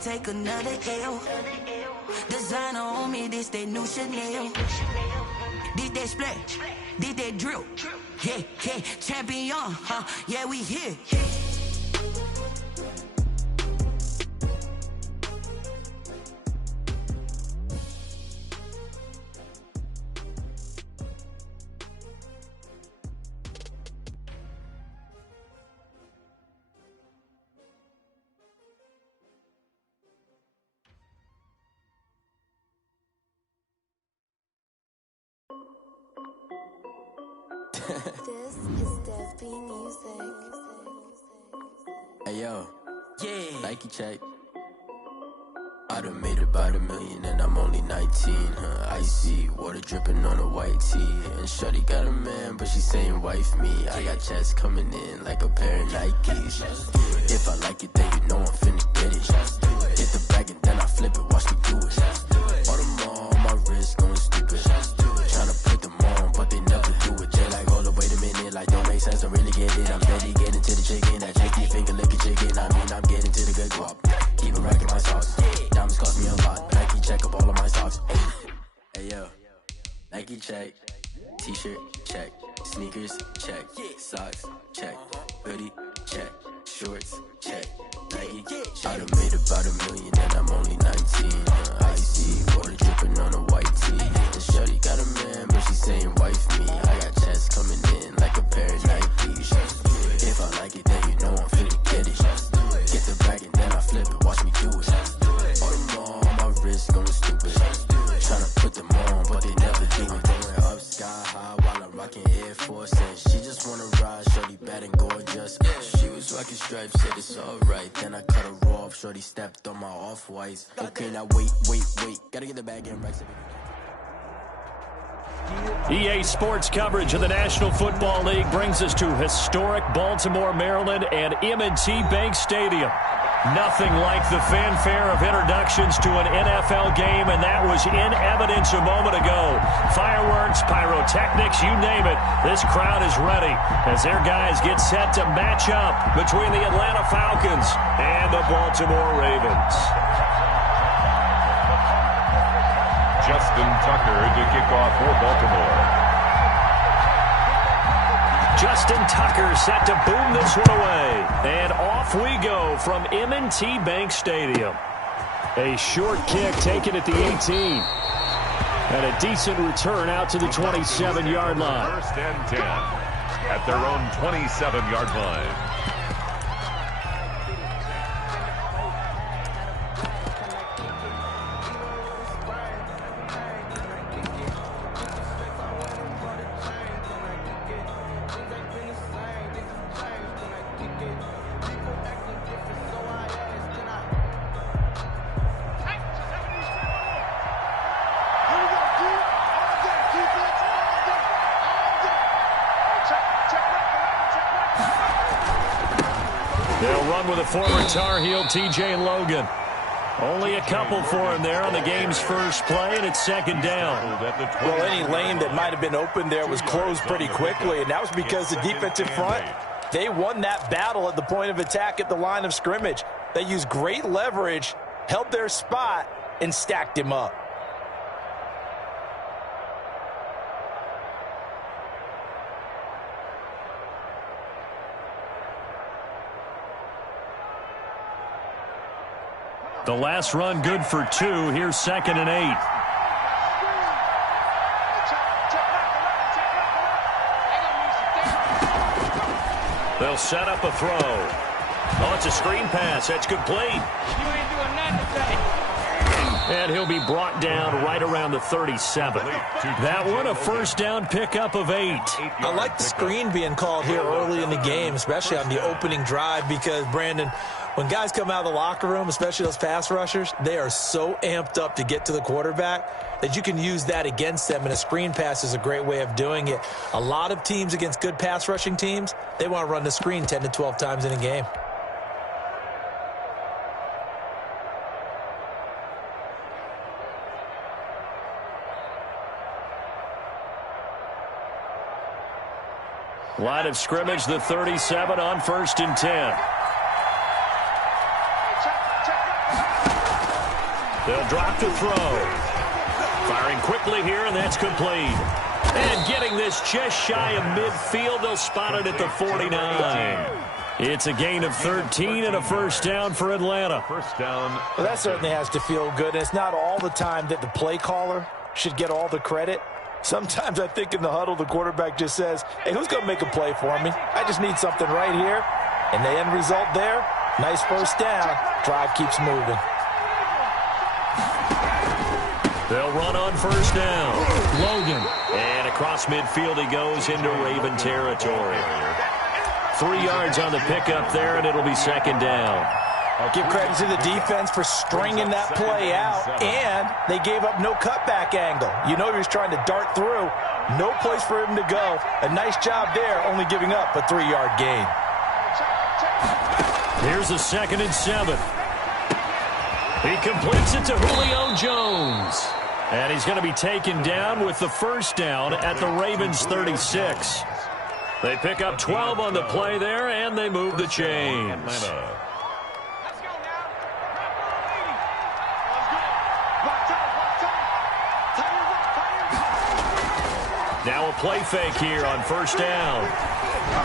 can't take another L. Designer on me, this that new Chanel. Did that splash, did that drill. Yeah, yeah, champion, huh? Yeah, we here. This is Dev B Music. Hey yo, Yeah. Nike check. I done made about $1 million and I'm only 19, huh? Icy, water dripping on a white tee. And shorty got a man, but she saying wife me. I got checks coming in like a pair of Nikes. If I like it, then you know I'm finna get it. Hit the bag and then I flip it, watch me do it. All on my wrist going stupid. Tryna put them on, but they never do it. They like, hold up, wait a minute, like don't make sense, don't really get it. I'm steady getting to the chicken, that cheeky finger licking chicken. I mean, I'm getting to the good guap. Keep it racking my sauce. Diamonds cost me a lot. Nike check up all of my socks. Hey yo, Nike check. T-shirt check. Sneakers check. Socks check. Hoodie check. Shorts check. Nike. I done made about $1 million and I'm only 19. Icy, water dripping on a white tee. And shorty got a man, but she saying wife me. I got checks coming in like a pair of Nikes. If I like it, then you know I'm finna get it. Get the bag and then I flip it, watch me do it. All on my wrist going stupid. Tryna put them on, but they never do it. Going up sky high while I'm rocking Air Force. And she just wanna ride, shorty bad and gorgeous. She was rocking stripes, said it's alright. Then I cut her off, shorty stepped on my off-whites. Okay, now wait. Gotta get the bag and racks. EA Sports coverage of the National Football League brings us to historic Baltimore, Maryland, and M&T Bank Stadium. Nothing like the fanfare of introductions to an NFL game, and that was in evidence a moment ago. Fireworks, pyrotechnics, you name it. This crowd is ready as their guys get set to match up between the Atlanta Falcons and the Baltimore Ravens. Justin Tucker to kick off for Baltimore. Justin Tucker set to boom this one away. And off we go from M&T Bank Stadium. A short kick taken at the 18. And a decent return out to the 27-yard line. First and 10 at their own 27-yard line. They'll run with a former Tar Heel, T.J. Logan. Only a couple for him there on the game's first play, and it's second down. Well, any lane that might have been open there was closed pretty quickly, and that was because the defensive front, they won that battle at the point of attack at the line of scrimmage. They used great leverage, held their spot, and stacked him up. The last run good for 2. Here's second and 8. They'll set up a throw. Oh, it's a screen pass. That's complete. You ain't doing nothing today. And he'll be brought down right around the 37. That one, a first down pickup of 8. I like the screen being called here early in the game, especially on the opening drive, because, Brandon, when guys come out of the locker room, especially those pass rushers, they are so amped up to get to the quarterback that you can use that against them, and a screen pass is a great way of doing it. A lot of teams against good pass rushing teams, they want to run the screen 10 to 12 times in a game. Line of scrimmage, the 37 on 1st and 10. They'll drop to throw. Firing quickly here, and that's complete. And getting this just shy of midfield, they'll spot it at the 49. It's a gain of 13 and a first down for Atlanta. First down. Well, that certainly has to feel good. It's not all the time that the play caller should get all the credit. Sometimes I think in the huddle, the quarterback just says, hey, who's going to make a play for me? I just need something right here. And the end result there, nice first down. Drive keeps moving. They'll run on first down. Logan. And across midfield he goes into Raven territory. 3 yards on the pickup there, and it'll be second down. Give credit to the defense for stringing that play out, and they gave up no cutback angle. You know he was trying to dart through. No place for him to go. A nice job there, only giving up a 3-yard gain. Here's a 2nd and 7. He completes it to Julio Jones. And he's going to be taken down with the first down at the Ravens' 36. They pick up 12 on the play there, and they move the chains. Now a play fake here on first down.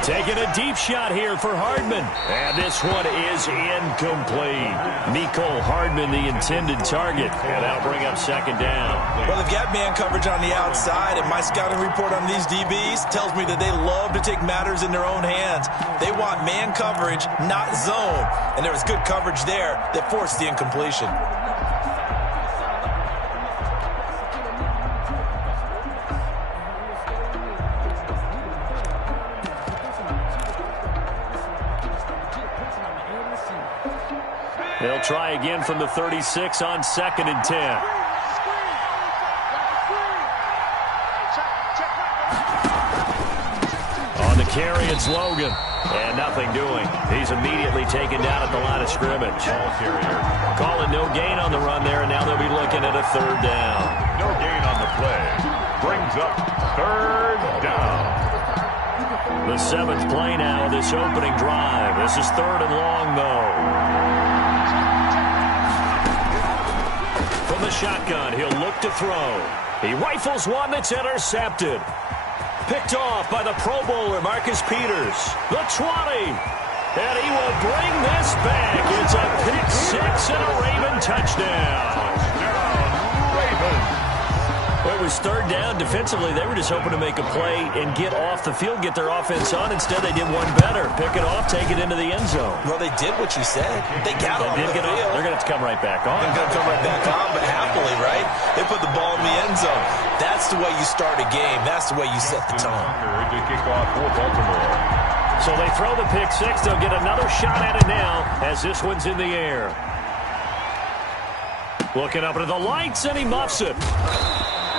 Taking a deep shot here for Hardman. And this one is incomplete. Mecole Hardman, the intended target. And that'll bring up second down. Well, they've got man coverage on the outside, and my scouting report on these DBs tells me that they love to take matters in their own hands. They want man coverage, not zone. And there was good coverage there that forced the incompletion. They'll try again from the 36 on 2nd and 10. On the carry, it's Logan. And nothing doing. He's immediately taken down at the line of scrimmage. Calling no gain on the run there, and now they'll be looking at a 3rd down. No gain on the play. Brings up 3rd down. The 7th play now of this opening drive. This is 3rd and long, though. From the shotgun, he'll look to throw. He rifles one that's intercepted. Picked off by the Pro Bowler, Marcus Peters. The 20. And he will bring this back. It's a pick 6 and a Raven touchdown. Ravens. Well, it was 3rd down. Defensively, they were just hoping to make a play and get off the field, get their offense on. Instead, they did one better. Pick it off, take it into the end zone. Well, they did what you said. They got on the field. They're going to have to come right back on. They're going to come right back on, but happily, right? They put the ball in the end zone. That's the way you start a game. That's the way you set the tone. To kick off for Baltimore. So they throw the pick 6. They'll get another shot at it now as this one's in the air. Looking up into the lights, and he muffs it.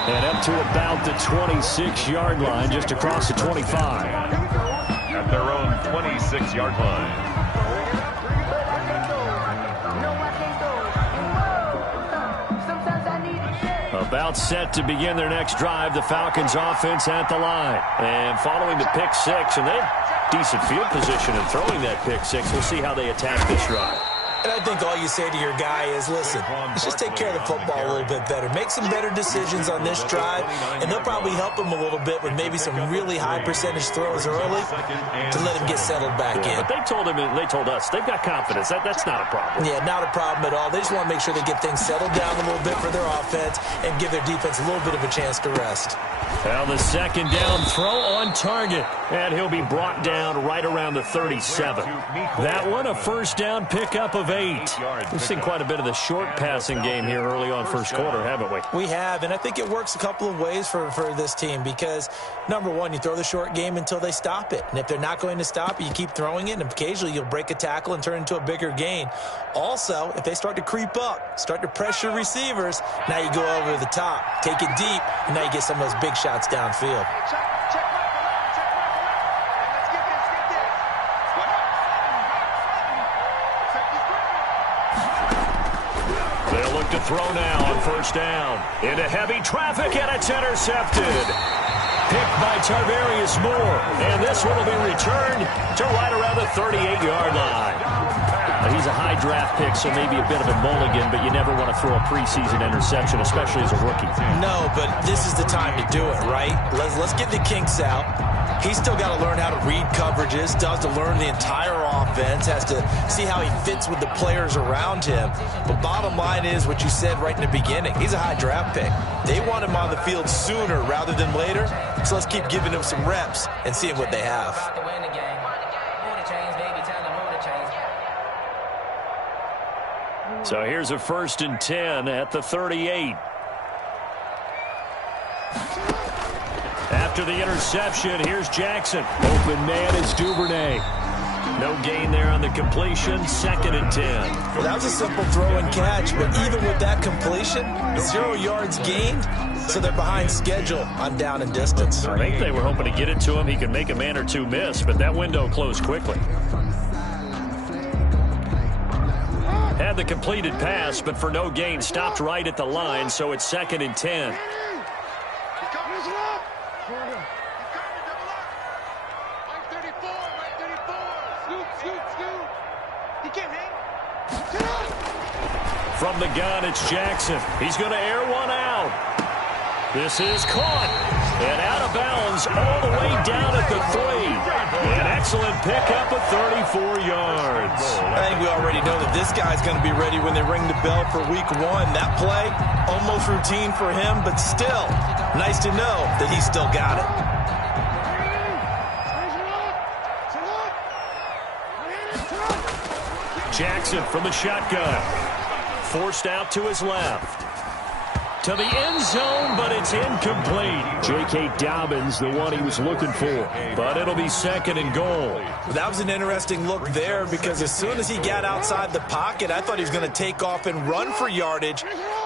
And up to about the 26-yard line, just across the 25. At their own 26-yard line. About set to begin their next drive, the Falcons offense at the line. And following the pick 6, and they have decent field position in throwing that pick 6. We'll see how they attack this drive. And I think all you say to your guy is, listen, let's just take care of the football a little bit better. Make some better decisions on this drive, and they'll probably help him a little bit with maybe some really high percentage throws early to let him get settled back in. But they told us, they've got confidence. That's not a problem. Yeah, not a problem at all. They just want to make sure they get things settled down a little bit for their offense and give their defense a little bit of a chance to rest. Well, the 2nd down throw on target, and he'll be brought down right around the 37. That one, a first down pickup of 8. We've seen quite a bit of the short passing game here early on first quarter, haven't we? We have, and I think it works a couple of ways for this team because, number one, you throw the short game until they stop it. And if they're not going to stop it, you keep throwing it, and occasionally you'll break a tackle and turn into a bigger gain. Also, if they start to creep up, start to pressure receivers, now you go over the top, take it deep, and now you get some of those big shots downfield. They'll look to throw now on first down. Into heavy traffic, and it's intercepted. Picked by Tarvarius Moore. And this one will be returned to right around the 38-yard line. He's a high draft pick, so maybe a bit of a mulligan, but you never want to throw a preseason interception, especially as a rookie. No, but this is the time to do it, right? Let's get the kinks out. He's still got to learn how to read coverages, still has to learn the entire offense, has to see how he fits with the players around him. But bottom line is what you said right in the beginning. He's a high draft pick. They want him on the field sooner rather than later, so let's keep giving him some reps and seeing what they have. So here's a 1st and 10 at the 38. After the interception, here's Jackson. Open man is Duvernay. No gain there on the completion. 2nd and 10. Well, that was a simple throw and catch, but even with that completion, 0 yards gained, so they're behind schedule on down and distance. I think they were hoping to get it to him. He could make a man or two miss, but that window closed quickly. Had the completed pass, but for no gain, stopped right at the line, so it's 2nd and 10. From the gun, it's Jackson. He's going to air one out. This is caught. And out of bounds all the way down at the 3. An excellent pickup of 34 yards. I think we already know that this guy's going to be ready when they ring the bell for week 1. That play, almost routine for him, but still, nice to know that he's still got it. Jackson from the shotgun. Forced out to his left. To the end zone, but it's incomplete. J.K. Dobbins, the one he was looking for. But it'll be 2nd and goal. That was an interesting look there because as soon as he got outside the pocket, I thought he was going to take off and run for yardage.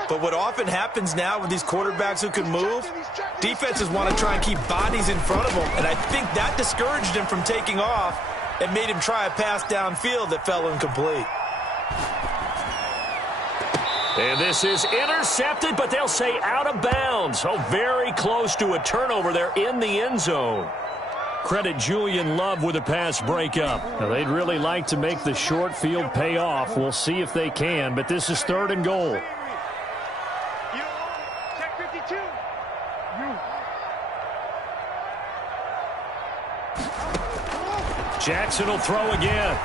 But what often happens now with these quarterbacks who can move, defenses want to try and keep bodies in front of them. And I think that discouraged him from taking off and made him try a pass downfield that fell incomplete. And this is intercepted, but they'll say out of bounds. Oh, very close to a turnover there in the end zone. Credit Julian Love with a pass breakup. Now, they'd really like to make the short field pay off. We'll see if they can, but this is 3rd and goal. Check 52. Jackson will throw again.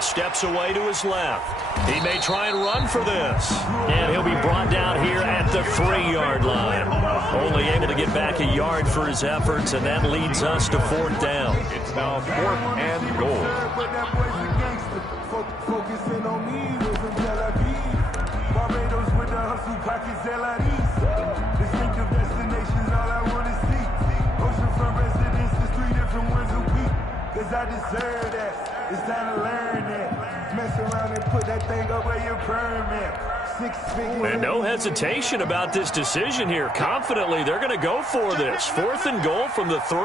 Steps away to his left. He may try and run for this. And he'll be brought down here at the 3-yard line. Only able to get back a yard for his efforts, and that leads us to 4th down. It's now 4th and goal. Focusing on me was in Tel Aviv. Barbados with the hustle pockets, distinctive destinations, all I want to see. Oceanfront residences, 3 different ones a week. Cause I deserve that. It's time to learn that. Mess around and put that thing up where your permit. 6 figures. And no hesitation about this decision here. Confidently, they're going to go for this. 4th and goal from the 3.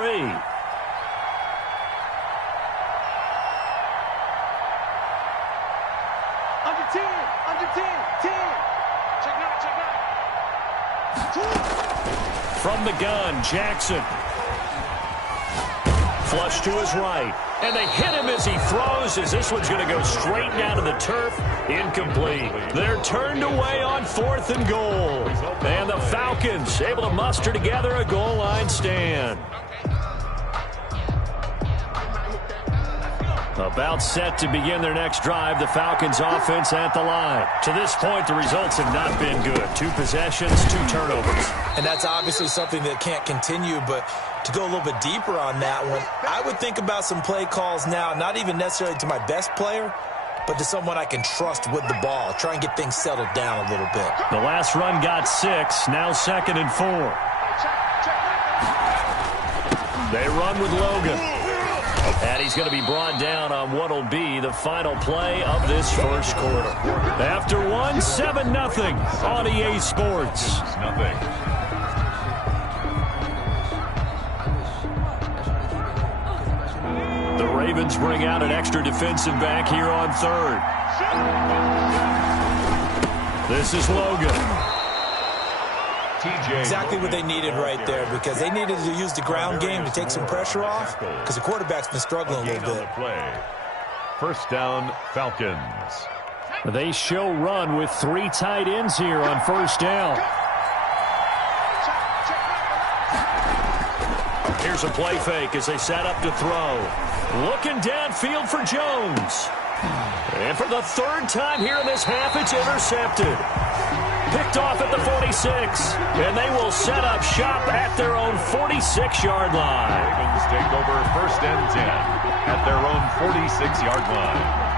Under 10. Under 10. 10. Check 9. Check 9. From the gun, Jackson. Flush to his right. And they hit him as he throws, as this one's going to go straight down to the turf. Incomplete. They're turned away on 4th and goal. And the Falcons able to muster together a goal line stand. About set to begin their next drive, the Falcons offense at the line. To this point, the results have not been good. 2 possessions, 2 turnovers. And that's obviously something that can't continue, but to go a little bit deeper on that one, I would think about some play calls now, not even necessarily to my best player, but to someone I can trust with the ball. Try and get things settled down a little bit. The last run got 6, now 2nd and 4. They run with Logan. And he's going to be brought down on what will be the final play of this first quarter. After 1, 7-0 on EA Sports. The Ravens bring out an extra defensive back here on 3rd. This is Logan. Exactly what they needed right there, because they needed to use the ground game to take some pressure off, because the quarterback's been struggling a little bit. First down, Falcons. They show run with 3 tight ends here on first down. Here's a play fake as they set up to throw. Looking downfield for Jones. And for the 3rd time here in this half, it's intercepted. Picked off at the 46. And they will set up shop at their own 46-yard line. Ravens take over first and 10 at their own 46-yard line.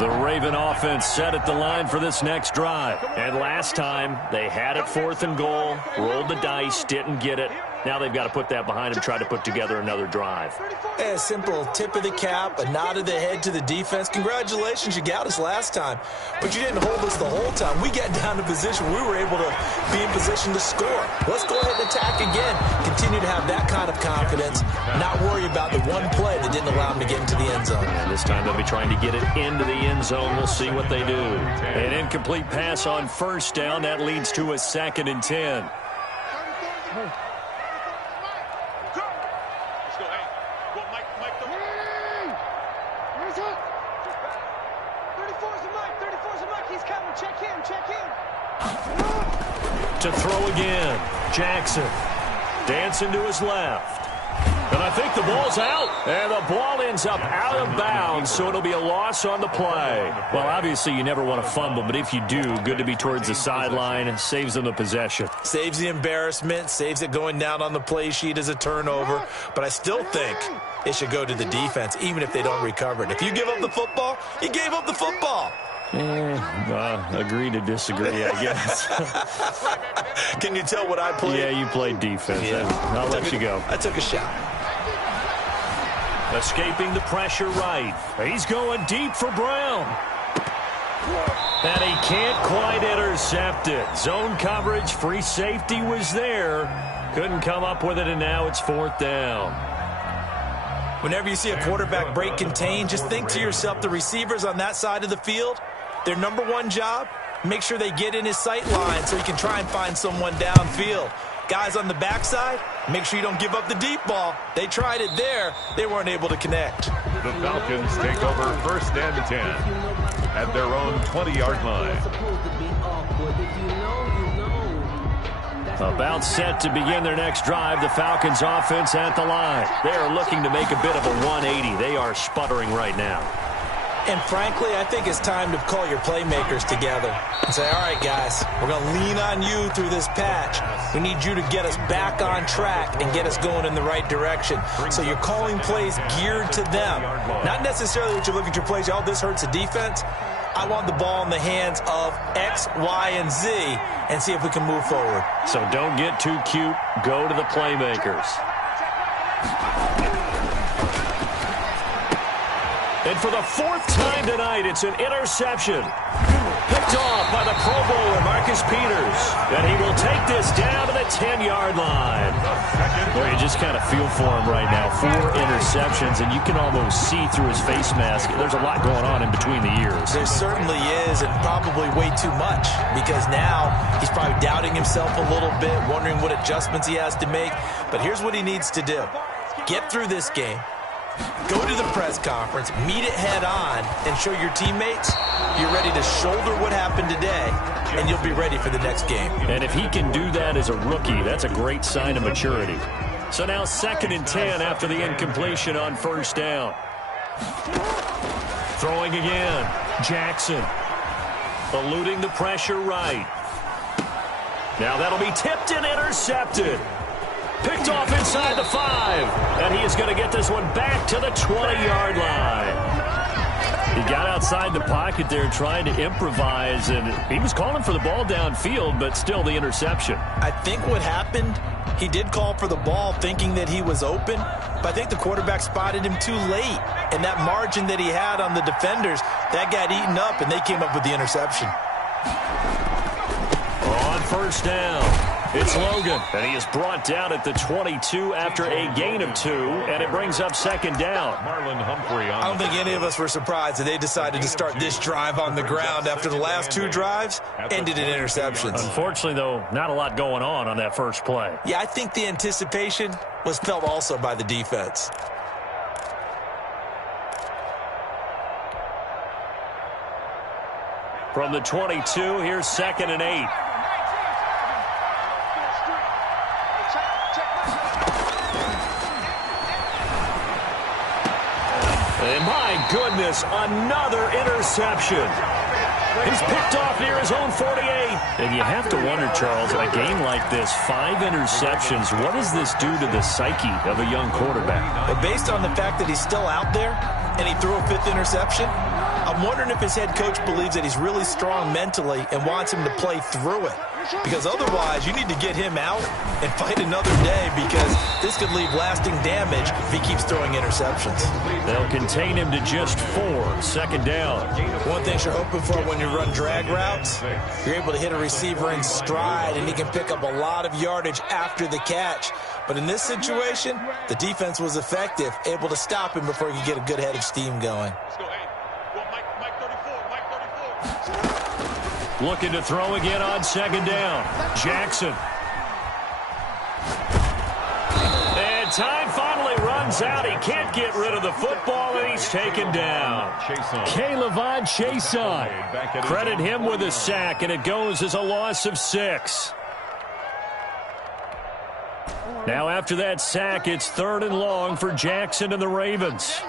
The Raven offense set at the line for this next drive. And last time, they had it 4th and goal, rolled the dice, didn't get it. Now they've got to put that behind them, try to put together another drive. A simple tip of the cap, a nod of the head to the defense. Congratulations, you got us last time. But you didn't hold us the whole time. We got down to position. We were able to be in position to score. Let's go ahead and attack again. Continue to have that kind of confidence. Not worry about the one play that didn't allow them to get into the end zone. And this time they'll be trying to get it into the end zone. We'll see what they do. An incomplete pass on first down. That leads to a 2nd and 10. To throw again. Jackson dancing to his left. And I think the ball's out. And the ball ends up out of bounds, so it'll be a loss on the play. Well, obviously you never want to fumble, but if you do, good to be towards the sideline. Saves them the possession. Saves the embarrassment, saves it going down on the play sheet as a turnover. But I still think it should go to the defense, even if they don't recover it. If you give up the football, you gave up the football. Agree to disagree, I guess. Can you tell what I played? Yeah, you played defense. Yeah. I'll let you go. I took a shot. Escaping the pressure right. He's going deep for Brown. And he can't quite intercept it. Zone coverage, free safety was there. Couldn't come up with it, and now it's 4th down. Whenever you see a quarterback break contain, just think to yourself, the receivers on that side of the field, their number one job, make sure they get in his sight line so he can try and find someone downfield. Guys on the backside, make sure you don't give up the deep ball. They tried it there. They weren't able to connect. The Falcons take over first and 10 at their own 20-yard line. About set to begin their next drive, the Falcons offense at the line. They are looking to make a bit of a 180. They are sputtering right now. And frankly, I think it's time to call your playmakers together and say, all right, guys, we're going to lean on you through this patch. We need you to get us back on track and get us going in the right direction. So you're calling plays geared to them. Not necessarily what you look at your plays, oh, this hurts the defense. I want the ball in the hands of X, Y, and Z and see if we can move forward. So don't get too cute. Go to the playmakers. And for the 4th time tonight, it's an interception. Picked off by the Pro Bowler, Marcus Peters. And he will take this down to the 10-yard line. Boy, you just kind of feel for him right now. 4 interceptions, and you can almost see through his face mask. There's a lot going on in between the ears. There certainly is, and probably way too much, because now he's probably doubting himself a little bit, wondering what adjustments he has to make. But here's what he needs to do. Get through this game. Go to the press conference, meet it head on, and show your teammates you're ready to shoulder what happened today, and you'll be ready for the next game. And if he can do that as a rookie, that's a great sign of maturity. So now 2nd and 10 after the incompletion on first down. Throwing again. Jackson. Eluding the pressure right. Now that'll be tipped and intercepted. Picked off inside the 5. And he is going to get this one back to the 20-yard line. He got outside the pocket there trying to improvise, and he was calling for the ball downfield, but still the interception. I think what happened, he did call for the ball thinking that he was open, but I think the quarterback spotted him too late. And that margin that he had on the defenders, that got eaten up, and they came up with the interception. On first down, It's Logan, and he is brought down at the 22 after a gain of 2, and it brings up second down. Marlon Humphrey on I don't think any of us were surprised that they decided to start this drive on the ground after the last 2 drives ended in interceptions. Unfortunately, though, not a lot going on that first play. Yeah, I think the anticipation was felt also by the defense. From the 22, here's 2nd and 8. And my goodness, another interception. He's picked off near his own 48. And you have to wonder, Charles, in a game like this, 5 interceptions, what does this do to the psyche of a young quarterback? But based on the fact that he's still out there and he threw a 5th interception, I'm wondering if his head coach believes that he's really strong mentally and wants him to play through it. Because otherwise, you need to get him out and fight another day, because this could leave lasting damage if he keeps throwing interceptions. They'll contain him to just 4, 2nd down. One thing you're hoping for when you run drag routes, you're able to hit a receiver in stride, and he can pick up a lot of yardage after the catch. But in this situation, the defense was effective, able to stop him before he could get a good head of steam going. Looking to throw again on 2nd down. Jackson. And time finally runs out. He can't get rid of the football, and he's taken down. K'Lavon Chaisson. Credit him with a sack, and it goes as a loss of 6. Now after that sack, it's 3rd and long for Jackson and the Ravens.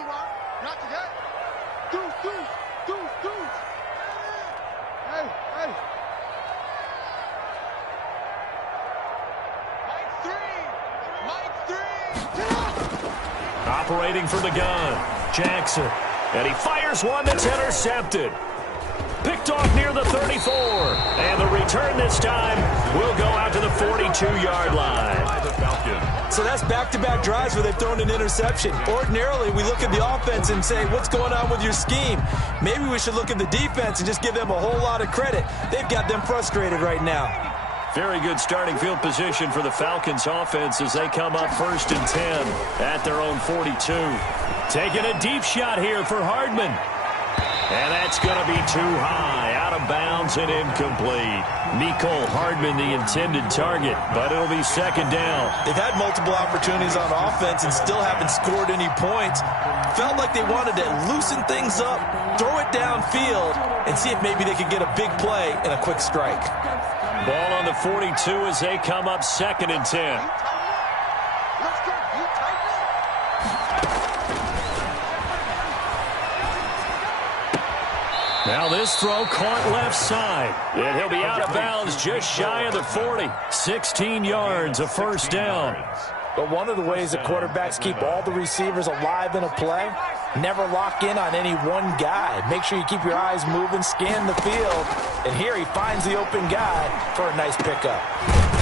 Operating from the gun, Jackson. And he fires one that's intercepted. Picked off near the 34. And the return this time will go out to the 42-yard line. So that's back-to-back drives where they've thrown an interception. Ordinarily, we look at the offense and say, what's going on with your scheme? Maybe we should look at the defense and just give them a whole lot of credit. They've got them frustrated right now. Very good starting field position for the Falcons offense as they come up 1st and 10 at their own 42. Taking a deep shot here for Hardman. And that's going to be too high, out of bounds and incomplete. Mecole Hardman, the intended target, but it'll be 2nd down. They've had multiple opportunities on offense and still haven't scored any points. Felt like they wanted to loosen things up, throw it downfield, and see if maybe they could get a big play and a quick strike. Ball on the 42 as they come up 2nd and 10. Now this throw caught left side. And he'll be out of bounds just shy of the 40. 16 yards, a 1st down. But one of the ways that quarterbacks keep all the receivers alive in a play, never lock in on any one guy. Make sure you keep your eyes moving, scan the field. And here he finds the open guy for a nice pickup.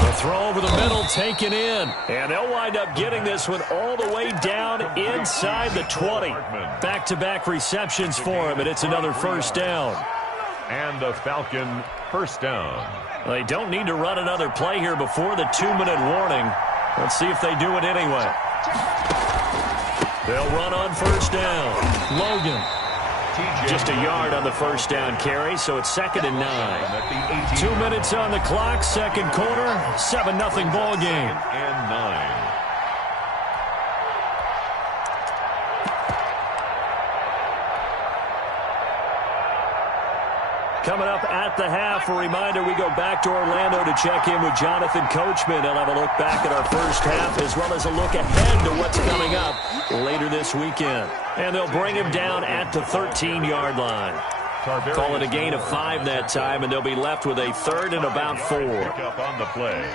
The throw over the middle taken in. And they'll wind up getting this one all the way down inside the 20. Back-to-back receptions for him, and it's another 1st down. And a Falcon 1st down. They don't need to run another play here before the 2-minute warning. Let's see if they do it anyway. They'll run on 1st down. Logan. Just a yard on the 1st down carry, so it's 2nd and 9. 2 minutes on the clock, 2nd quarter, 7-0 ball game. And 9. Coming up at the half, a reminder, we go back to Orlando to check in with Jonathan Coachman. They'll have a look back at our first half as well as a look ahead to what's coming up later this weekend. And they'll bring him down at the 13-yard line. Call it a gain of 5 that time, and they'll be left with a 3rd and about 4. Pick up on the play.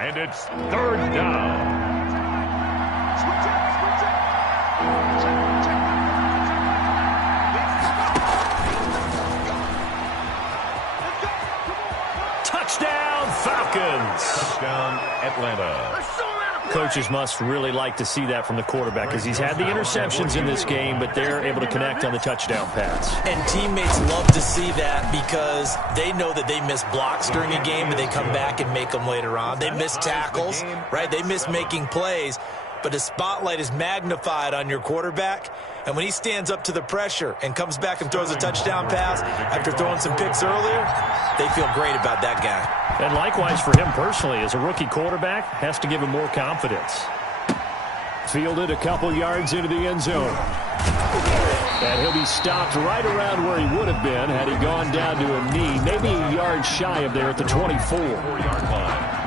And it's 3rd down. Touchdown, Falcons. Touchdown, Atlanta. coaches must really like to see that from the quarterback because he's had the interceptions in this game, but they're able to connect on the touchdown pass. And teammates love to see that because they know that they miss blocks during a game, but they come back and make them later on. They miss tackles, right? They miss making plays, but the spotlight is magnified on your quarterback. And when he stands up to the pressure and comes back and throws a touchdown pass after throwing some picks earlier, they feel great about that guy. And likewise for him personally, as a rookie quarterback, has to give him more confidence. Fielded a couple yards into the end zone. And he'll be stopped right around where he would have been had he gone down to a knee, maybe a yard shy of there at the 24-yard line.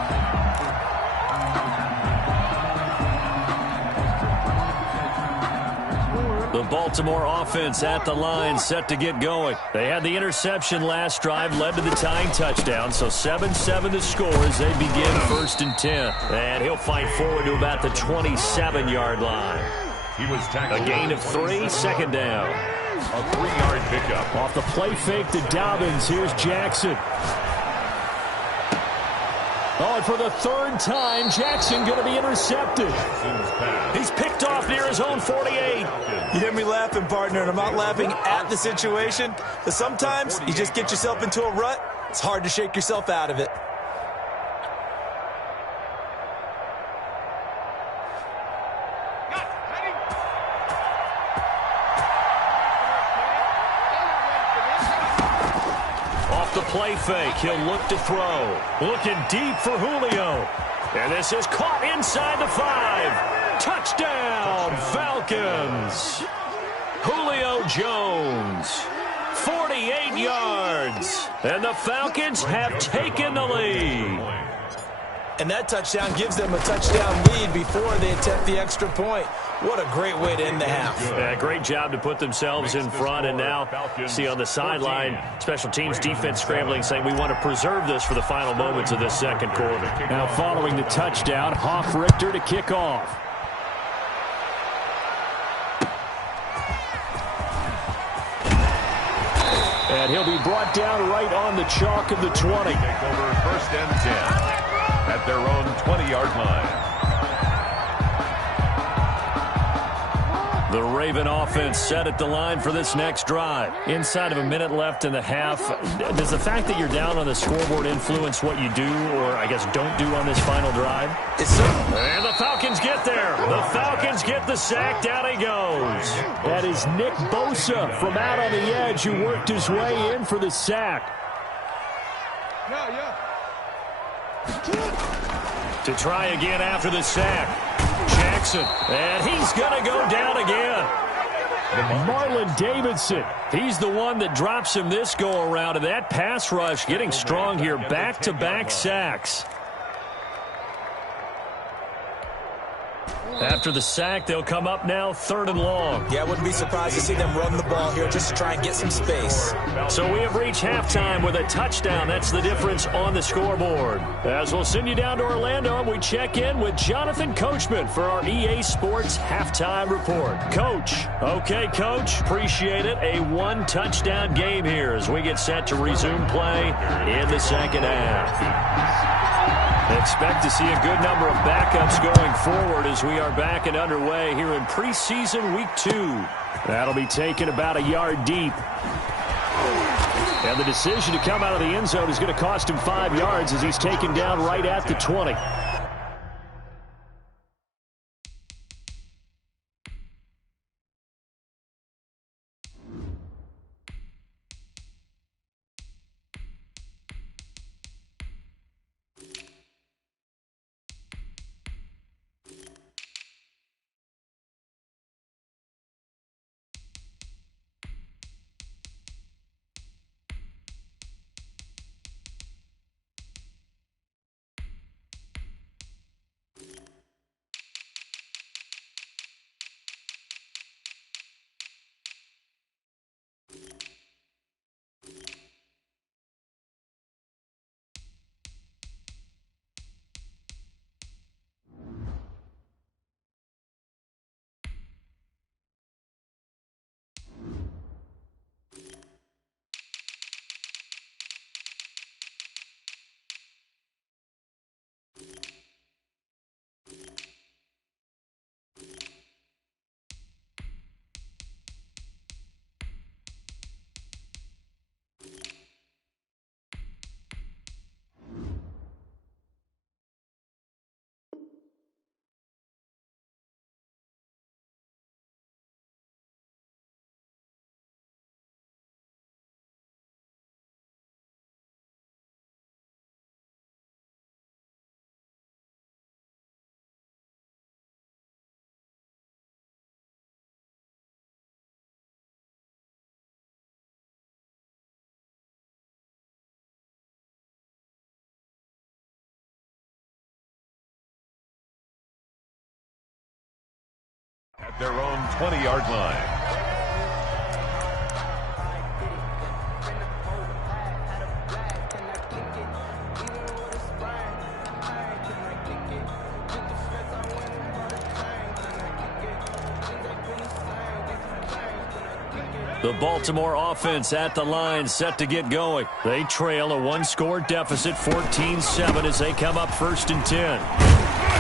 The Baltimore offense at the line, set to get going. They had the interception last drive, led to the tying touchdown, so 7-7 the score as they begin 1st and 10. And he'll fight forward to about the 27-yard line. He was tackled. A gain of 3, 2nd down. A 3-yard pickup. Off the play fake to Dobbins, here's Jackson. Oh, and for the 3rd time, Jackson going to be intercepted. He's picked off near his own 48. You hear me laughing, partner, and I'm not laughing at the situation, but sometimes you just get yourself into a rut. It's hard to shake yourself out of it. The play fake, he'll look to throw. Looking deep for Julio. And this is caught inside the 5. Touchdown, Falcons. Julio Jones, 48 yards. And the Falcons have taken the lead. And that touchdown gives them a touchdown lead before they attempt the extra point. What a great way to end the half. Yeah, great job to put themselves in front. And now, see on the sideline, special teams defense scrambling, saying we want to preserve this for the final moments of this second quarter. Now following the touchdown, Richter to kick off. And he'll be brought down right on the chalk of the 20. Take over 1st and 10 at their own 20-yard line. The Raven offense set at the line for this next drive. Inside of a minute left in the half, does the fact that you're down on the scoreboard influence what you do, or I guess don't do on this final drive? And the Falcons get there. The Falcons get the sack. Down he goes. That is Nick Bosa from out on the edge who worked his way in for the sack. To try again after the sack. Jackson, and he's going to go down again. Marlon Davidson, he's the one that drops him this go-around, and that pass rush getting strong here, back-to-back sacks. After the sack, they'll come up now 3rd and long. Yeah, I wouldn't be surprised to see them run the ball here just to try and get some space. So we have reached halftime with a touchdown. That's the difference on the scoreboard. As we'll send you down to Orlando, and we check in with Jonathan Coachman for our EA Sports Halftime Report. Coach. Okay, Coach. Appreciate it. A 1-touchdown game here as we get set to resume play in the second half. Expect to see a good number of backups going forward as we are back and underway here in preseason week 2. That'll be taken about a yard deep. And the decision to come out of the end zone is going to cost him 5 yards as he's taken down right at the 20. At their own 20-yard line. The Baltimore offense at the line, set to get going. They trail a one-score deficit, 14-7, as they come up 1st and 10.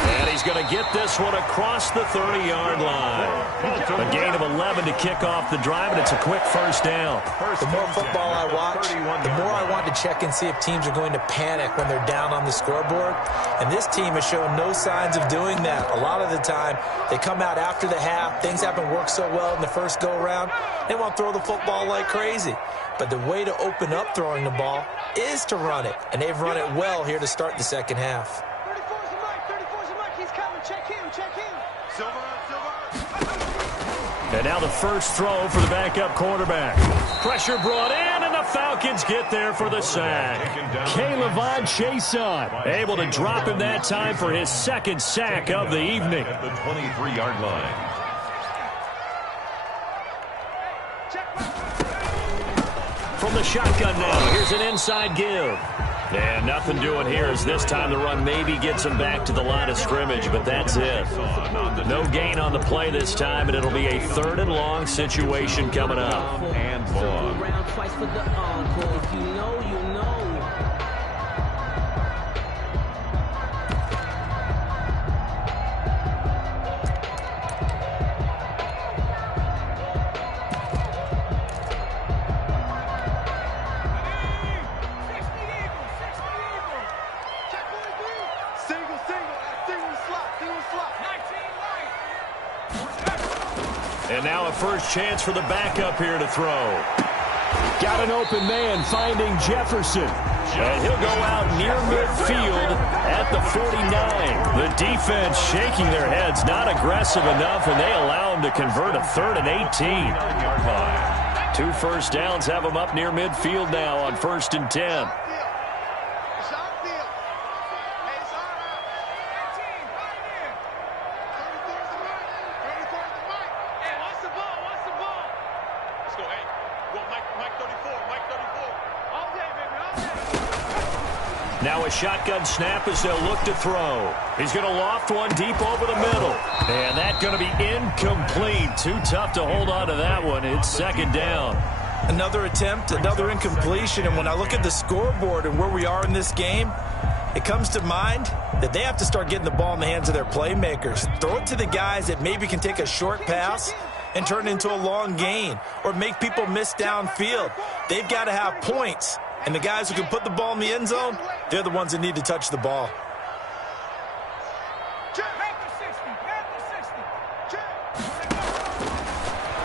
And he's going to get this one across the 30-yard line. A gain of 11 to kick off the drive, and it's a quick first down. The more football I watch, the more I want to check and see if teams are going to panic when they're down on the scoreboard. And this team has shown no signs of doing that. A lot of the time, they come out after the half. Things haven't worked so well in the first go-around. They want to throw the football like crazy. But the way to open up throwing the ball is to run it. And they've run it well here to start the second half. 34's a Mike. 34's a Mike. He's coming. Check him. Check him. Silver. And now the first throw for the backup quarterback. Pressure brought in, and the Falcons get there for the sack. K'Lavon Chaisson able to drop him that time for his second sack of the evening. At the 23-yard line. From the shotgun now, here's an inside give. And nothing doing here as this time the run maybe gets him back to the line of scrimmage, but that's it. No gain on the play this time, and it'll be a 3rd and long situation coming up. And long. And now a first chance for the backup here to throw. Got an open man finding Jefferson. And he'll go out near midfield at the 49. The defense shaking their heads, not aggressive enough, and they allow him to convert a 3rd and 18. 2 first downs have him up near midfield now on 1st and 10. Now a shotgun snap as they'll look to throw. He's going to loft one deep over the middle. And that's going to be incomplete. Too tough to hold on to that one. It's 2nd down. Another attempt, another incompletion. And when I look at the scoreboard and where we are in this game, it comes to mind that they have to start getting the ball in the hands of their playmakers. Throw it to the guys that maybe can take a short pass and turn it into a long gain or make people miss downfield. They've got to have points. And the guys who can put the ball in the end zone, they're the ones that need to touch the ball.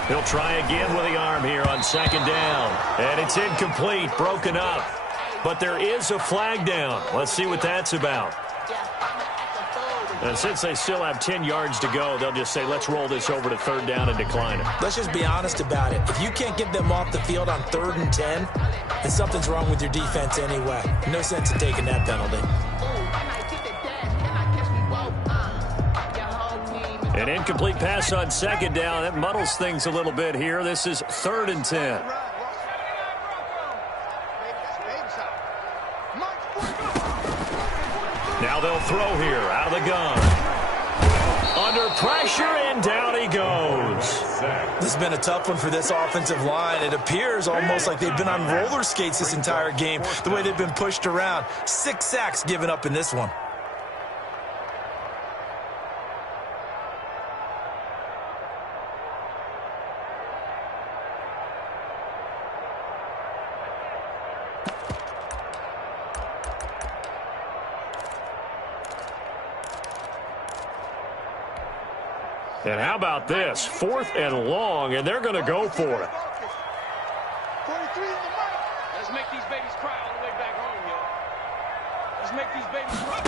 He'll try again with the arm here on 2nd down. And it's incomplete, broken up. But there is a flag down. Let's see what that's about. And since they still have 10 yards to go, they'll just say, let's roll this over to 3rd down and decline it. Let's just be honest about it. If you can't get them off the field on 3rd and 10, then something's wrong with your defense anyway. No sense in taking that penalty. An incomplete pass on 2nd down. That muddles things a little bit here. This is 3rd and 10. Now they'll throw here out of the gun. Under pressure, and down he goes. This has been a tough one for this offensive line. It appears almost like they've been on roller skates this entire game, the way they've been pushed around. 6 sacks given up in this one. And how about this? 4th and long, and they're going to go for it. 43 in the mic. Let's make these babies cry all the way back home, yo. Let's make these babies cry.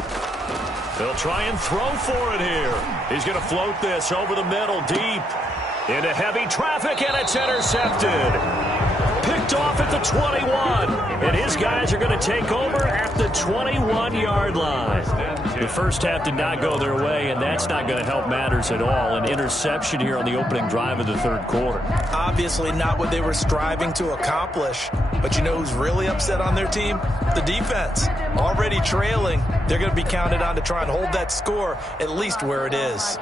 They'll try and throw for it here. He's going to float this over the middle, deep. Into heavy traffic, and it's intercepted. Picked off at the 21. And his guys are going to take over at the 21-yard line. The first half did not go their way, and that's not going to help matters at all. An interception here on the opening drive of the third quarter. Obviously not what they were striving to accomplish. But you know who's really upset on their team? The defense. Already trailing. They're going to be counted on to try and hold that score at least where it is.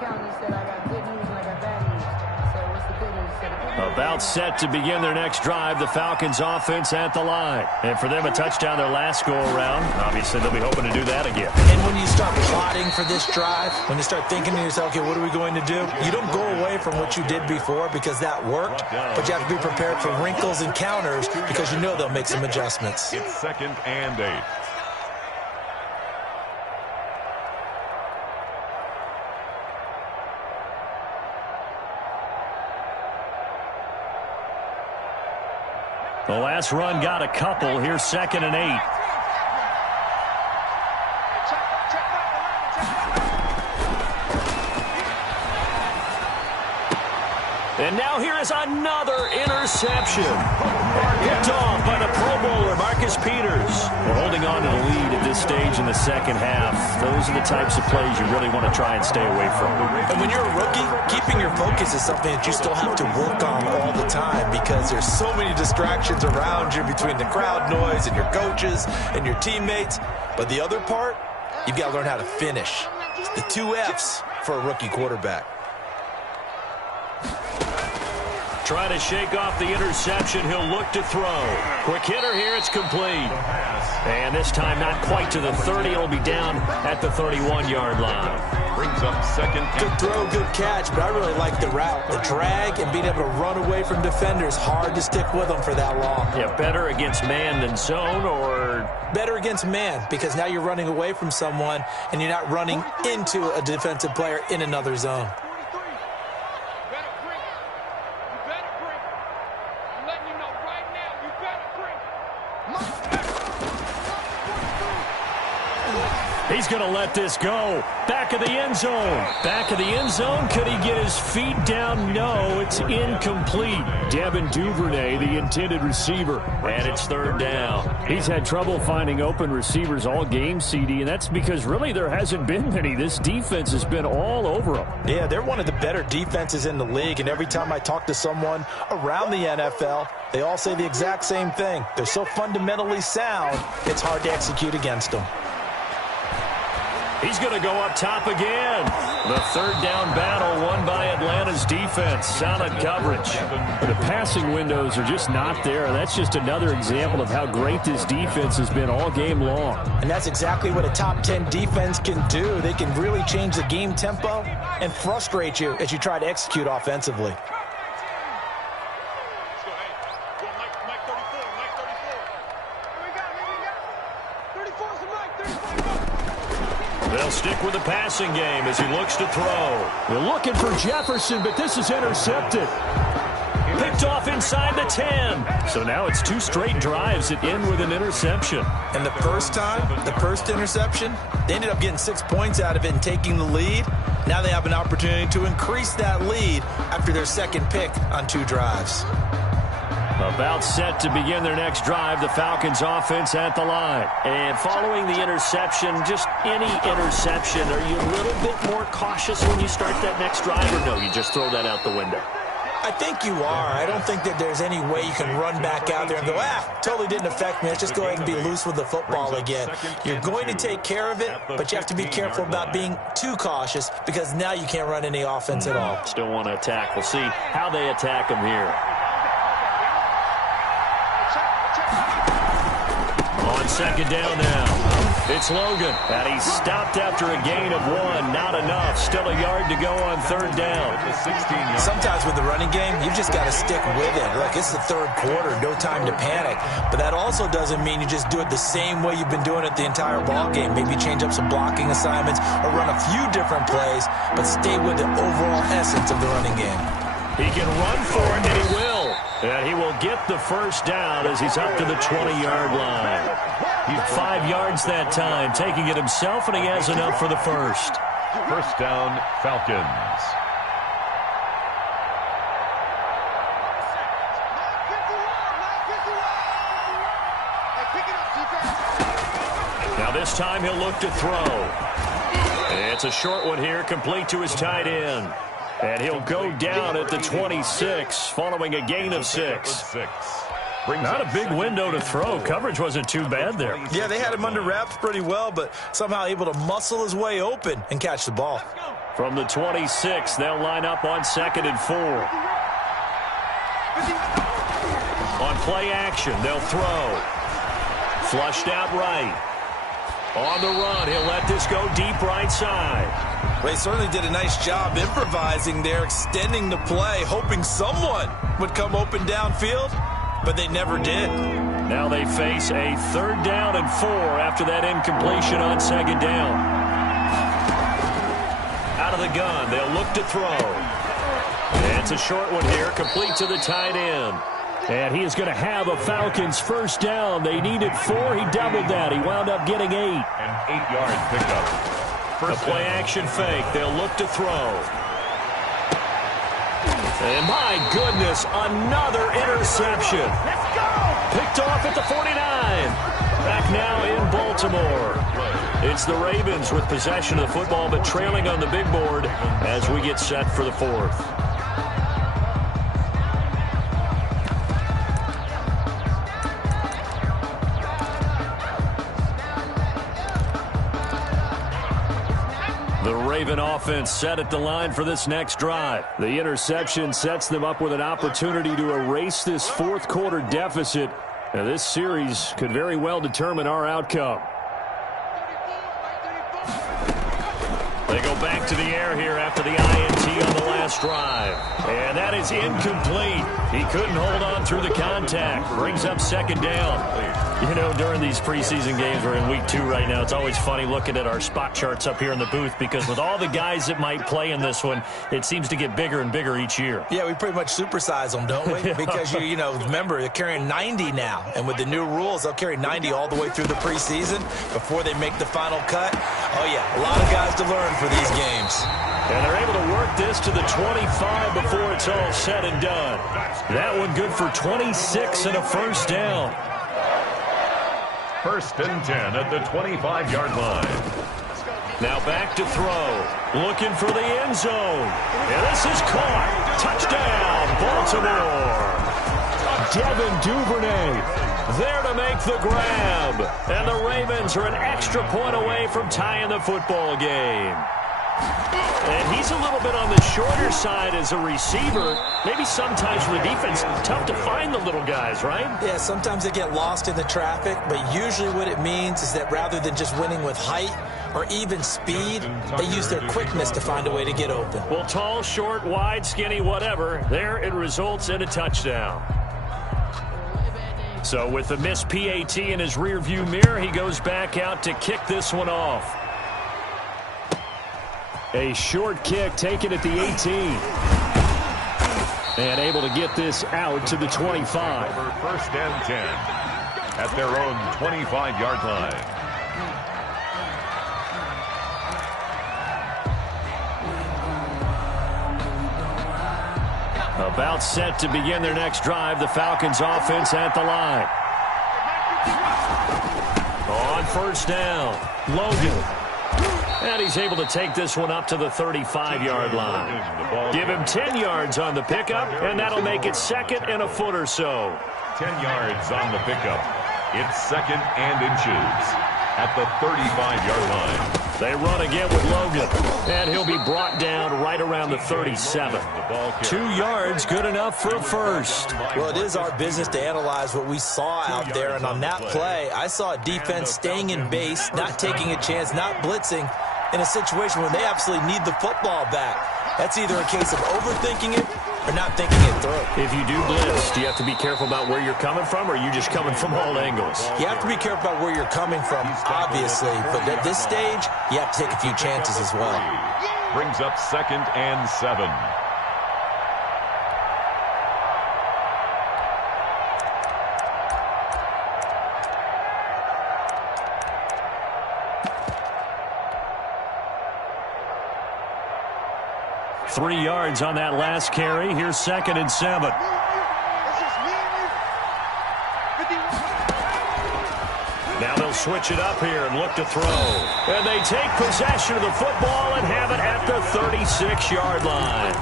About set to begin their next drive, the Falcons offense at the line. And for them, a touchdown their last go-around. Obviously, they'll be hoping to do that again. And when you start plotting for this drive, when you start thinking to yourself, okay, what are we going to do? You don't go away from what you did before because that worked, but you have to be prepared for wrinkles and counters because you know they'll make some adjustments. It's 2nd and 8. The last run got a couple. Here's 2nd and 8. And now here is another interception. Picked off by the Pro Bowler, Marcus Peters. We're holding on to the lead at this stage in the second half. Those are the types of plays you really want to try and stay away from. And when you're a rookie, keeping your focus is something that you still have to work on all the time because there's so many distractions around you between the crowd noise and your coaches and your teammates. But the other part, you've got to learn how to finish. It's the 2 F's for a rookie quarterback. Trying to shake off the interception. He'll look to throw. Quick hitter here. It's complete. And this time not quite to the 30. It'll be down at the 31-yard line. Brings up 2nd. Good throw, good catch, but I really like the route. The drag and being able to run away from defenders. Hard to stick with them for that long. Yeah, better against man than zone, or better against man because now you're running away from someone and you're not running into a defensive player in another zone. He's going to let this go. Back of the end zone. Back of the end zone. Could he get his feet down? No, it's incomplete. Devin Duvernay, the intended receiver, and it's 3rd down. He's had trouble finding open receivers all game, CD, and that's because really there hasn't been many. This defense has been all over them. Yeah, they're one of the better defenses in the league, and every time I talk to someone around the NFL, they all say the exact same thing. They're so fundamentally sound, it's hard to execute against them. He's going to go up top again. The 3rd down battle won by Atlanta's defense. Solid coverage. The passing windows are just not there. That's just another example of how great this defense has been all game long. And that's exactly what a top 10 defense can do. They can really change the game tempo and frustrate you as you try to execute offensively. They'll stick with the passing game as he looks to throw. They're looking for Jefferson, but this is intercepted. Picked off inside the 10. So now it's 2 straight drives that end with an interception. And the first time, the first interception, they ended up getting 6 points out of it and taking the lead. Now they have an opportunity to increase that lead after their second pick on 2 drives. About set to begin their next drive, the Falcons offense at the line. And following the interception, just any interception, are you a little bit more cautious when you start that next drive, or no, you just throw that out the window? I think you are. I don't think that there's any way you can run back out there and go, totally didn't affect me. Let's just go ahead and be loose with the football again. You're going to take care of it, but you have to be careful about being too cautious because now you can't run any offense at all. Still want to attack. We'll see how they attack them here. On 2nd down now. It's Logan, and he's stopped after a gain of 1. Not enough. Still a yard to go on 3rd down. Sometimes with the running game, you've just got to stick with it. Like, it's the 3rd quarter, no time to panic. But that also doesn't mean you just do it the same way you've been doing it the entire ball game. Maybe change up some blocking assignments or run a few different plays, but stay with the overall essence of the running game. He can run for it, and he will. And he will get the 1st down as he's up to the 20-yard line. 5 yards that time, taking it himself, and he has enough for the 1st. 1st down, Falcons. Now this time he'll look to throw. It's a short one here, complete to his tight end. And he'll go down at the 26 following a gain of 6. Not a big window to throw. Coverage wasn't too bad there. Yeah, they had him under wraps pretty well, but somehow able to muscle his way open and catch the ball. From the 26, they'll line up on 2nd and 4. On play action, they'll throw. Flushed out right. On the run, he'll let this go deep right side. They certainly did a nice job improvising there, extending the play, hoping someone would come open downfield, but they never did. Now they face a 3rd down and 4 after that incompletion on 2nd down. Out of the gun, they'll look to throw. It's a short one here, complete to the tight end. And he is going to have a Falcons 1st down. They needed 4. He doubled that. He wound up getting 8. An 8-yard pickup. A play action fake. They'll look to throw. And my goodness, another interception. Let's go! Picked off at the 49. Back now in Baltimore. It's the Ravens with possession of the football, but trailing on the big board as we get set for the 4th. The Raven offense set at the line for this next drive. The interception sets them up with an opportunity to erase this 4th quarter deficit. Now, this series could very well determine our outcome. They go back to the air here after the INT on the last drive. And that is incomplete. He couldn't hold on through the contact. Brings up 2nd down. You know, during these preseason games, we're in week 2 right now, it's always funny looking at our spot charts up here in the booth because with all the guys that might play in this one, it seems to get bigger and bigger each year. Yeah, we pretty much supersize them, don't we? Because, you know, remember, they're carrying 90 now. And with the new rules, they'll carry 90 all the way through the preseason before they make the final cut. Oh, yeah, a lot of guys to learn for these games. And they're able to work this to the 25 before it's all said and done. That one good for 26 and a 1st down. 1st and 10 at the 25-yard line. Now back to throw. Looking for the end zone. And this is caught. Touchdown, Baltimore. Devin Duvernay there to make the grab. And the Ravens are an extra point away from tying the football game. And he's a little bit on the shorter side as a receiver. Maybe sometimes for the defense, tough to find the little guys, right? Yeah, sometimes they get lost in the traffic, but usually what it means is that rather than just winning with height or even speed, they use their quickness to find a way to get open. Well, tall, short, wide, skinny, whatever, there it results in a touchdown. So with the missed PAT in his rearview mirror, he goes back out to kick this one off. A short kick taken at the 18. And able to get this out to the 25. Over 1st and 10 at their own 25-yard line. About set to begin their next drive. The Falcons offense at the line. On 1st down, Logan. And he's able to take this one up to the 35-yard line. Give him 10 yards on the pickup, and that'll make it 2nd and a foot or so. 10 yards on the pickup. It's 2nd and inches at the 35-yard line. They run again with Logan, and he'll be brought down right around the 37. 2 yards, good enough for a 1st. Well, it is our business to analyze what we saw out there, and on that play, I saw a defense staying in base, not taking a chance, not blitzing in a situation where they absolutely need the football back. That's either a case of overthinking it or not thinking it through. If you do blitz, do you have to be careful about where you're coming from, or are you just coming from all angles? You have to be careful about where you're coming from, obviously, but at this stage, you have to take a few chances as well. Brings up 2nd and 7. Three yards on that last carry. Here's 2nd and 7. Now they'll switch it up here and look to throw. And they take possession of the football and have it at the 36-yard line.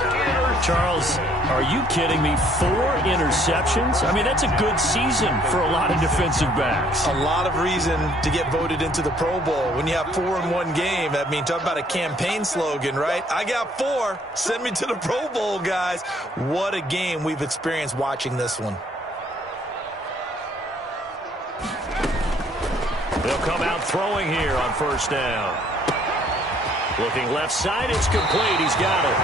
Charles, are you kidding me? 4 interceptions? I mean, that's a good season for a lot of defensive backs. A lot of reason to get voted into the Pro Bowl. When you have 4 in one game, I mean, talk about a campaign slogan, right? I got 4. Send me to the Pro Bowl, guys. What a game we've experienced watching this one. They'll come out throwing here on first down. Looking left side, it's complete. He's got it.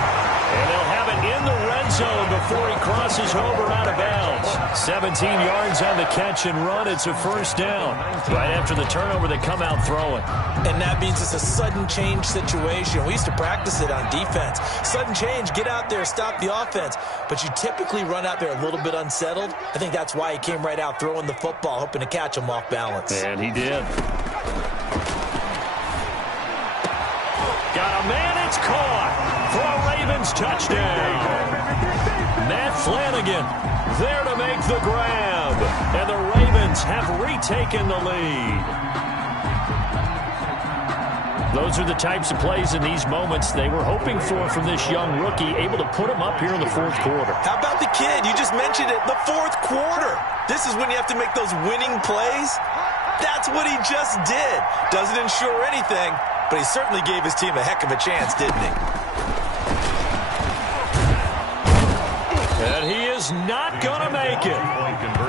And they'll have it in the red zone before he crosses over out of bounds. 17 yards on the catch and run. It's a first down. Right after the turnover, they come out throwing. And that means it's a sudden change situation. We used to practice it on defense. Sudden change, get out there, stop the offense. But you typically run out there a little bit unsettled. I think that's why he came right out throwing the football, hoping to catch him off balance. And he did. Got a man, it's caught for a Ravens touchdown. Matt Flanagan there to make the grab. And the Ravens have retaken the lead. Those are the types of plays in these moments they were hoping for from this young rookie, able to put him up here in the fourth quarter. How about the kid? You just mentioned it, the fourth quarter. This is when you have to make those winning plays. That's what he just did. Doesn't ensure anything, but he certainly gave his team a heck of a chance, didn't he? And he is not going to make it.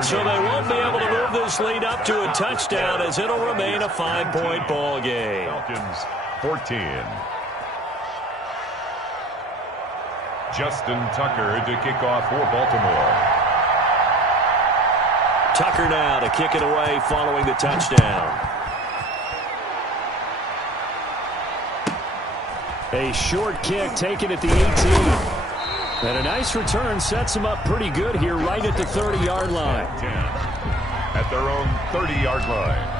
So they won't be able to move this lead up to a touchdown as it'll remain a 5-point ball game. Falcons 14. Justin Tucker to kick off for Baltimore. Tucker now to kick it away following the touchdown. A short kick taken at the 18. And a nice return sets him up pretty good here right at the 30-yard line. 10 at their own 30-yard line.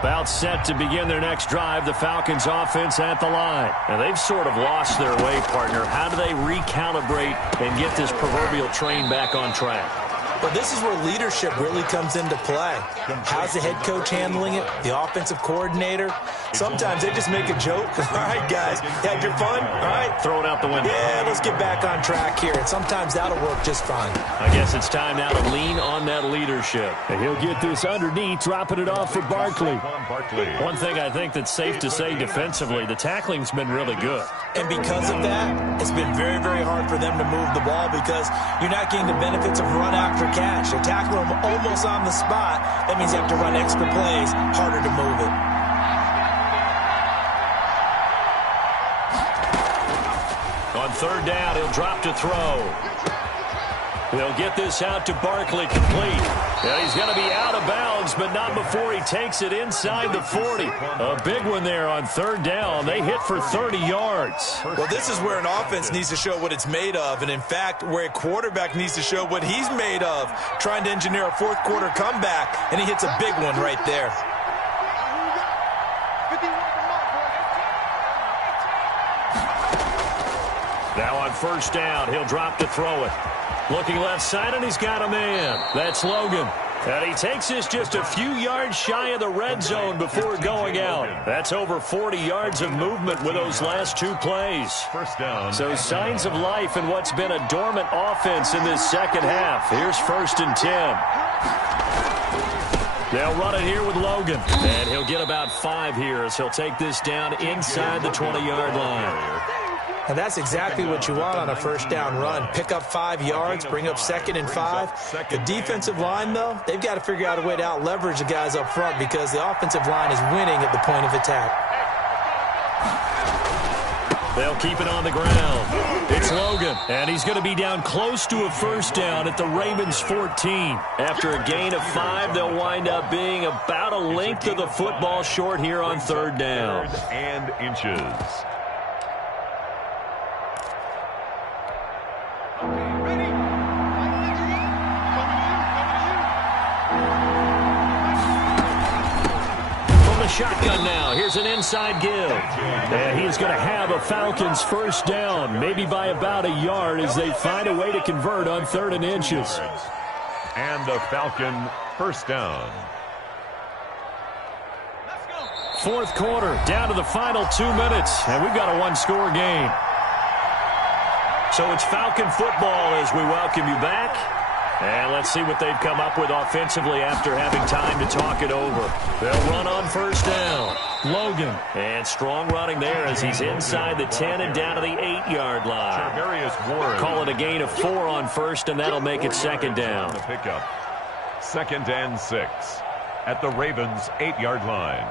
About set to begin their next drive, the Falcons offense at the line. And they've sort of lost their way, partner. How do they recalibrate and get this proverbial train back on track? Well, this is where leadership really comes into play. How's the head coach handling it? The offensive coordinator? Sometimes they just make a joke. All right, guys, you had your fun? All right. Throw it out the window. Yeah, let's get back on track here. And sometimes that'll work just fine. I guess it's time now to lean on that leadership. And he'll get this underneath, dropping it off for Barkley. One thing I think that's safe to say defensively, the tackling's been really good. And because of that, it's been very, very hard for them to move the ball because you're not getting the benefits of run after catch. They tackle him almost on the spot. That means you have to run extra plays, harder to move it. On third down, he'll drop to throw. They'll get this out to Barkley complete. Yeah, he's going to be out of bounds, but not before he takes it inside the 40. A big one there on third down. They hit for 30 yards. Well, this is where an offense needs to show what it's made of, and in fact, where a quarterback needs to show what he's made of, trying to engineer a fourth quarter comeback, and he hits a big one right there. Now on first down, he'll drop to throw it. Looking left side, and he's got a man. That's Logan. And he takes this just a few yards shy of the red zone before going out. That's over 40 yards of movement with those last two plays. First down. So signs of life in what's been a dormant offense in this second half. Here's 1st and 10. They'll run it here with Logan. And he'll get about 5 here as he'll take this down inside the 20-yard line. And that's exactly what you want on a first down run. Pick up 5 yards, bring up 2nd and 5. The defensive line, though, they've got to figure out a way to out-leverage the guys up front because the offensive line is winning at the point of attack. They'll keep it on the ground. It's Logan, and he's going to be down close to a first down at the Ravens 14. After a gain of 5, they'll wind up being about a length of the football short here on third down. 3rd and inches. Shotgun now. Here's an inside give. And he's going to have a Falcons first down, maybe by about a yard as they find a way to convert on 3rd and inches. And a Falcon first down. Fourth quarter, down to the final 2 minutes, and we've got a one-score game. So it's Falcon football as we welcome you back. And let's see what they've come up with offensively after having time to talk it over. They'll run on first down. Logan. And strong running there as he's inside the 10 and down to the 8-yard line. Call it a gain of 4 on first, and that'll make it second down. Pickup. 2nd and 6 at the Ravens' 8-yard line.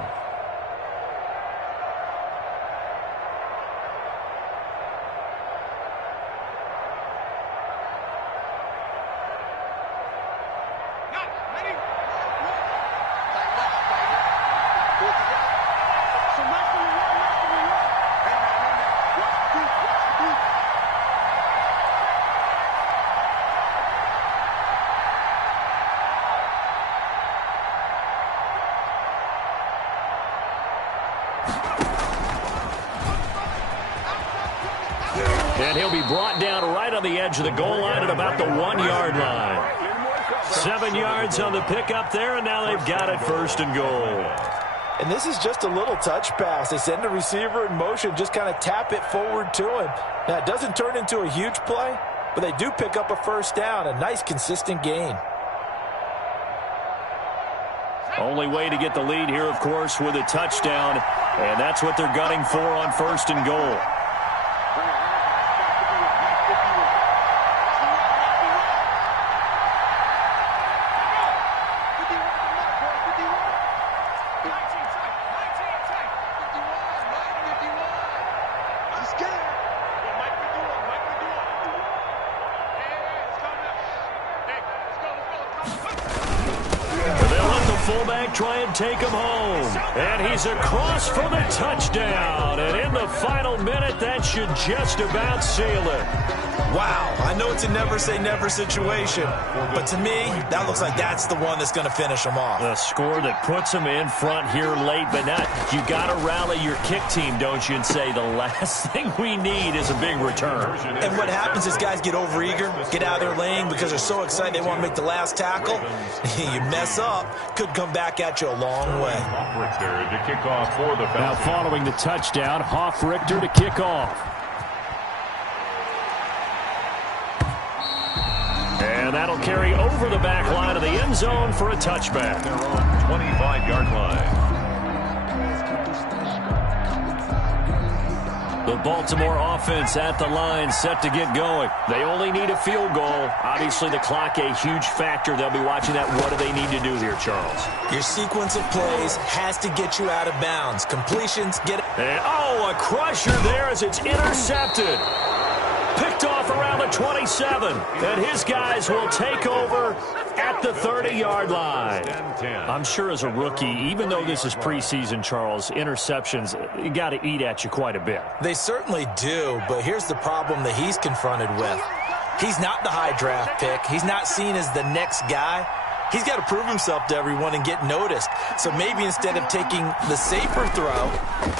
And he'll be brought down right on the edge of the goal line at about the 1-yard line. 7 yards on the pickup there, and now they've got it first and goal. And this is just a little touch pass. They send the receiver in motion, just kind of tap it forward to him. Now, it doesn't turn into a huge play, but they do pick up a first down, a nice, consistent gain. Only way to get the lead here, of course, with a touchdown, and that's what they're gunning for on first and goal. Try and take him home. And he's across for the touchdown. And in the final minute, that should just about seal it. Wow, I know it's a never-say-never situation, but to me, that looks like that's the one that's going to finish them off. A score that puts them in front here late, but not. You got to rally your kick team, don't you, and say the last thing we need is a big return. And what happens is guys get overeager, get out of their lane because they're so excited they want to make the last tackle. You mess up, could come back at you a long way. Hoff-Richter to kick off for the Falcons. Now following the touchdown, Hoff-Richter to kick off. And that'll carry over the back line of the end zone for a touchback. They're on 25-yard line. The Baltimore offense at the line, set to get going. They only need a field goal. Obviously, the clock a huge factor. They'll be watching that. What do they need to do here, Charles? Your sequence of plays has to get you out of bounds. Completions get it. And, a crusher there as it's intercepted. Picked off around the 27. And his guys will take over at the 30-yard line. I'm sure as a rookie, even though this is preseason, Charles, interceptions, you got to eat at you quite a bit. They certainly do, but here's the problem that he's confronted with. He's not the high draft pick. He's not seen as the next guy. He's got to prove himself to everyone and get noticed. So maybe instead of taking the safer throw,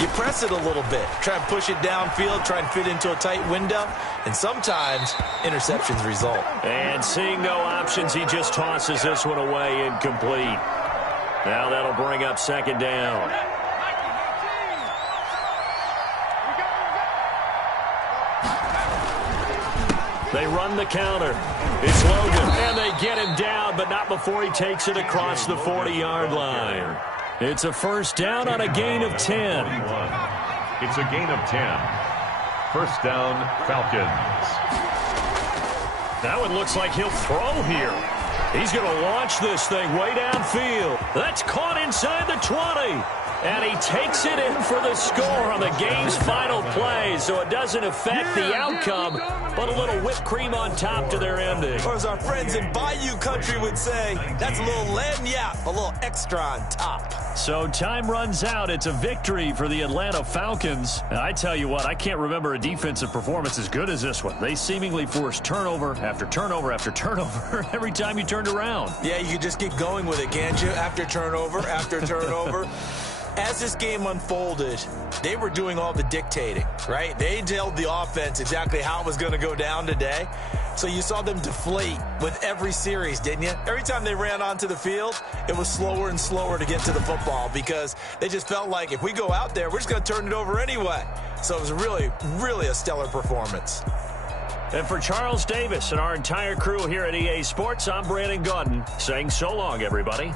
you press it a little bit. Try and push it downfield, try and fit into a tight window. And sometimes interceptions result. And seeing no options, he just tosses this one away incomplete. Now that'll bring up second down. They run the counter. It's Logan, and they get him down, but not before he takes it across the 40-yard line. It's a first down on a gain of 10. It's a gain of 10. First down, Falcons. That one looks like he'll throw here. He's going to launch this thing way downfield. That's caught inside the 20. And he takes it in for the score on the game's final play, so it doesn't affect the outcome, but a little whipped cream on top to their ending. Or as our friends in Bayou Country would say, that's a little lagniappe, a little extra on top. So time runs out. It's a victory for the Atlanta Falcons. And I tell you what, I can't remember a defensive performance as good as this one. They seemingly forced turnover after turnover after turnover every time you turned around. Yeah, you could just keep going with it, can't you? After turnover, after turnover. as this game unfolded, they were doing all the dictating, right? They told the offense exactly how it was going to go down today. So you saw them deflate with every series, didn't you? Every time they ran onto the field, it was slower and slower to get to the football because they just felt like if we go out there, we're just going to turn it over anyway. So it was really, really a stellar performance. And for Charles Davis and our entire crew here at EA Sports, I'm Brandon Gaudin saying so long, everybody.